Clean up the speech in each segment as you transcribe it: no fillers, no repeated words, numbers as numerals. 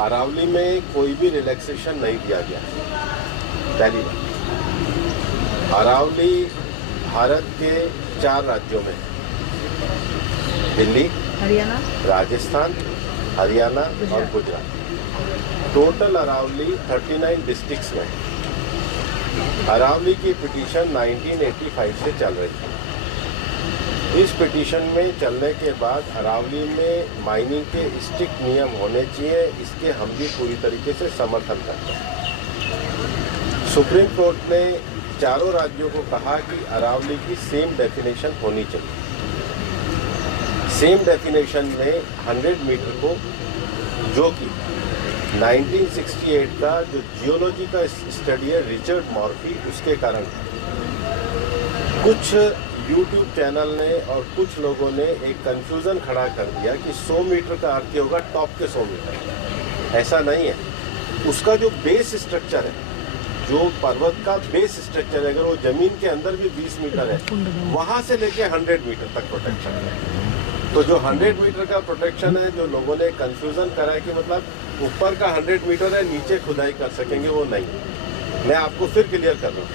अरावली में कोई भी रिलैक्सेशन नहीं दिया गया। पहली बात, अरावली भारत के 4 राज्यों में है, दिल्ली, हरियाणा, राजस्थान, हरियाणा और गुजरात। टोटल अरावली 39 डिस्ट्रिक्ट्स में है। अरावली की पिटीशन 1985 से चल रही है। इस पिटीशन में चलने के बाद अरावली में माइनिंग के स्ट्रिक्ट नियम होने चाहिए, इसके हम भी पूरी तरीके से समर्थन करते हैं। सुप्रीम कोर्ट ने चारों राज्यों को कहा कि अरावली की सेम डेफिनेशन होनी चाहिए। सेम डेफिनेशन में 100 मीटर को, जो कि 1968 का जो जियोलॉजी का स्टडी है रिचर्ड मॉर्फी, उसके कारण कुछ यूट्यूब चैनल ने और कुछ लोगों ने एक कंफ्यूजन खड़ा कर दिया कि 100 मीटर का अर्थ होगा टॉप के 100 मीटर। ऐसा नहीं है। उसका जो बेस स्ट्रक्चर है, जो पर्वत का बेस स्ट्रक्चर है, अगर वो जमीन के अंदर भी 20 मीटर है, वहां से लेके 100 मीटर तक प्रोटेक्शन है। तो जो 100 मीटर का प्रोटेक्शन है, जो लोगों ने कंफ्यूजन करा है कि मतलब ऊपर का 100 मीटर है, नीचे खुदाई कर सकेंगे, वो नहीं। मैं आपको फिर क्लियर कर रहा हूँ।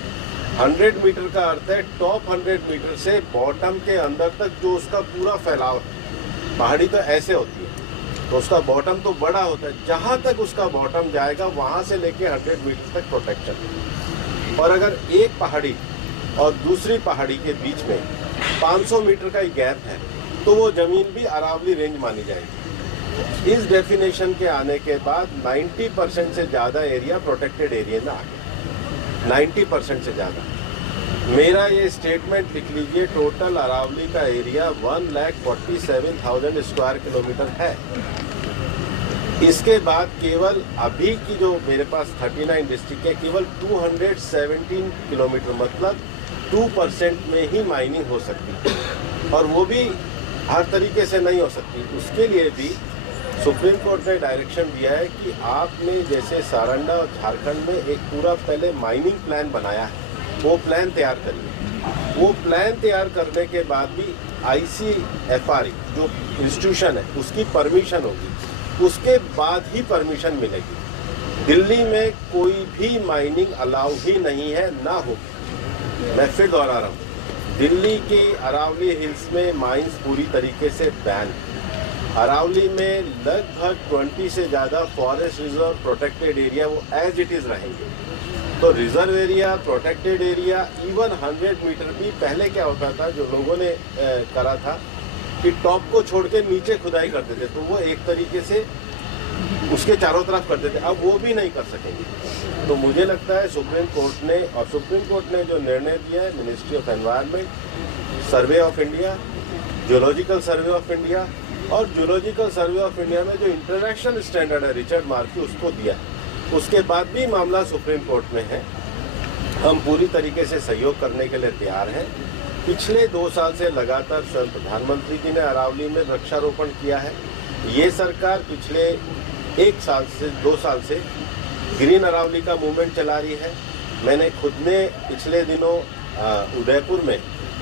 100 मीटर का अर्थ है टॉप 100 मीटर से बॉटम के अंदर तक जो उसका पूरा फैलाव है। पहाड़ी तो ऐसे होती है, तो उसका बॉटम तो बड़ा होता है, जहाँ तक उसका बॉटम जाएगा वहाँ से लेके 100 मीटर तक प्रोटेक्शन। और अगर एक पहाड़ी और दूसरी पहाड़ी के बीच में 500 मीटर का ही गैप है, तो वो ज़मीन भी अरावली रेंज मानी जाएगी। इस डेफिनेशन के आने के बाद 90% से ज़्यादा एरिया प्रोटेक्टेड एरिया में आ गया। 90% से ज़्यादा। मेरा ये स्टेटमेंट लिख लीजिए, टोटल अरावली का एरिया 1,47,000 स्क्वायर किलोमीटर है। इसके बाद केवल अभी की जो मेरे पास 39 डिस्ट्रिक्ट है, केवल 217 किलोमीटर, मतलब 2% में ही माइनिंग हो सकती है, और वो भी हर तरीके से नहीं हो सकती। उसके लिए भी सुप्रीम कोर्ट ने डायरेक्शन दिया है कि आपने जैसे सारंडा और झारखंड में एक पूरा पहले माइनिंग प्लान बनाया है, वो प्लान तैयार करिए। वो प्लान तैयार करने के बाद भी ICFR जो इंस्टीट्यूशन है उसकी परमिशन होगी, उसके बाद ही परमिशन मिलेगी। दिल्ली में कोई भी माइनिंग अलाउ ही नहीं है, ना होगी। मैं फिर दोहरा रहा हूँ, दिल्ली की अरावली हिल्स में माइंस पूरी तरीके से बैन है। अरावली में लगभग 20 से ज़्यादा फॉरेस्ट रिजर्व प्रोटेक्टेड एरिया वो एज इट इज़ रहेंगे। तो reserve area, protected area, even 100 metre भी पहले क्या होता था, जो लोगों ने करा था कि टॉप को छोड़ के नीचे खुदाई करते थे, तो वो एक तरीके से उसके चारों तरफ करते थे। अब वो भी नहीं कर सकेंगे। तो मुझे लगता है सुप्रीम कोर्ट ने जो निर्णय दिया है, ministry of environment, survey of India, geological survey of India, और जियोलॉजिकल सर्वे ऑफ इंडिया में जो इंटरनेशनल स्टैंडर्ड है रिचर्ड मार्फी, उसको दिया है। उसके बाद भी मामला सुप्रीम कोर्ट में है। हम पूरी तरीके से सहयोग करने के लिए तैयार हैं। पिछले 2 साल से लगातार स्वयं प्रधानमंत्री जी ने अरावली में वृक्षारोपण किया है। ये सरकार पिछले 1 साल से 2 साल से ग्रीन अरावली का मूवमेंट चला रही है। मैंने खुद ने पिछले दिनों उदयपुर में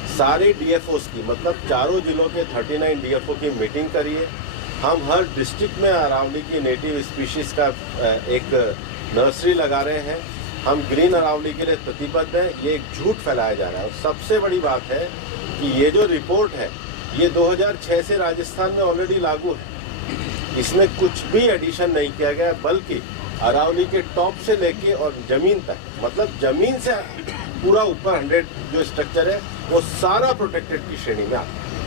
सारे DFOs की, मतलब चारों जिलों के 39 DFO की मीटिंग करी है। हम हर डिस्ट्रिक्ट में अरावली की नेटिव स्पीशीज़ का एक नर्सरी लगा रहे हैं। हम ग्रीन अरावली के लिए प्रतिबद्ध हैं। ये एक झूठ फैलाया जा रहा है। और सबसे बड़ी बात है कि ये जो रिपोर्ट है, ये 2006 से राजस्थान में ऑलरेडी लागू है। इसमें कुछ भी एडिशन नहीं किया गया, बल्कि अरावली के टॉप से लेके और ज़मीन तक, मतलब ज़मीन से पूरा ऊपर 100 जो स्ट्रक्चर है, वो सारा प्रोटेक्टेड की श्रेणी में आता है।